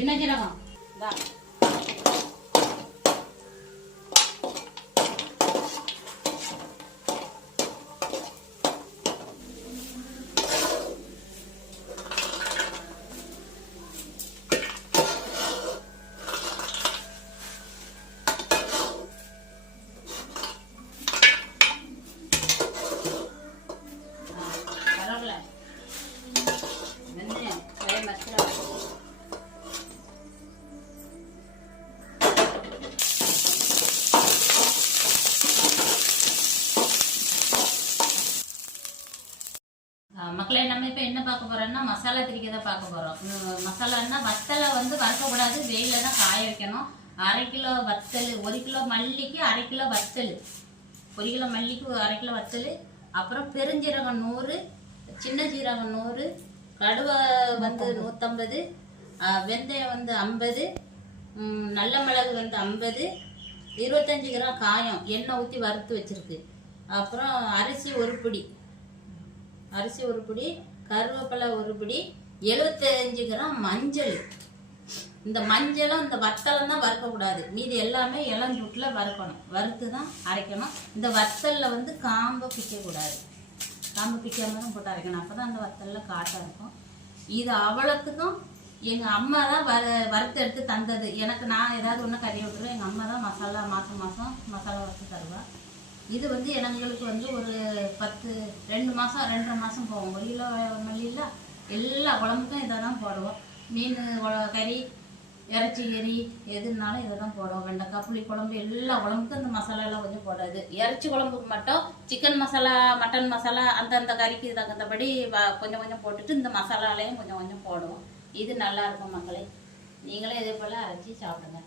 என்ன ஜீரகம் மக்களே, நம்ம இப்போ என்ன பார்க்க போறோம்னா மசாலா திரிக்க தான் பார்க்க போறோம். மசாலான்னா வத்தலை வந்து வறுக்கக்கூடாது, வெயில தான் காய வைக்கணும். 1/2 கிலோ வத்தல், 1 கிலோ மல்லிக்கு 1/2 கிலோ வத்தல், 1 கிலோ மல்லிக்கு 1/2 கிலோ வத்தல், அப்புறம் பெருஞ்சீரகம் 100, சின்ன ஜீரகம் 100, கடுவை வந்து 150, வெந்தயம் வந்து 50, நல்ல மிளகு வந்து 50, 25 கிராம் காயம் எண்ணெய் ஊற்றி வறுத்து வச்சிருக்கு. அப்புறம் அரிசி 1 பிடி, கருவேப்பிலை 1 பிடி, 75 கிராம் மஞ்சள். இந்த மஞ்சளும் இந்த வத்தலும் தான் வறுக்கக்கூடாது, மீதி எல்லாமே இளஞ்சூட்டில் வறுக்கணும், வறுத்து தான் அரைக்கணும். இந்த வத்தலில் வந்து காம்பை பிக்கக்கூடாது, காம்பு பிக்காம தான் போட்டு அரைக்கணும், அப்போ தான் அந்த வத்தலில் காட்டாக இருக்கும். இது அவ்வளோத்துக்கும் எங்கள் அம்மா தான் வறுத்து எடுத்து தந்தது எனக்கு. நான் ஏதாவது ஒன்று கறி விட்டுருவேன், எங்கள் அம்மா தான் மசாலா மாதம் மசாலா வறுத்து தருவா. இது வந்து எங்களுக்கு வந்து ஒரு 2 மாதம் 2.5 மாதம் போவோம். 1 கிலோ மல்லியில் எல்லா குழம்புக்கும் இதை தான் போடுவோம். மீன் கறி, இறைச்சி கறி எதுனாலும் இதை தான் போடுவோம். வெண்டைக்காய், புளி குழம்பு, எல்லா குழம்புக்கும் இந்த மசாலாலாம் கொஞ்சம் போடாது. இறைச்சி குழம்புக்கு மட்டும் சிக்கன் மசாலா, மட்டன் மசாலா அந்தந்த கறிக்கு தகுந்தபடி கொஞ்சம் கொஞ்சம் போட்டுட்டு இந்த மசாலாலையும் கொஞ்சம் கொஞ்சம் போடுவோம். இது நல்லா இருக்கும் மக்களே, நீங்களே இதே போல் அரைச்சி சாப்பிடுங்க.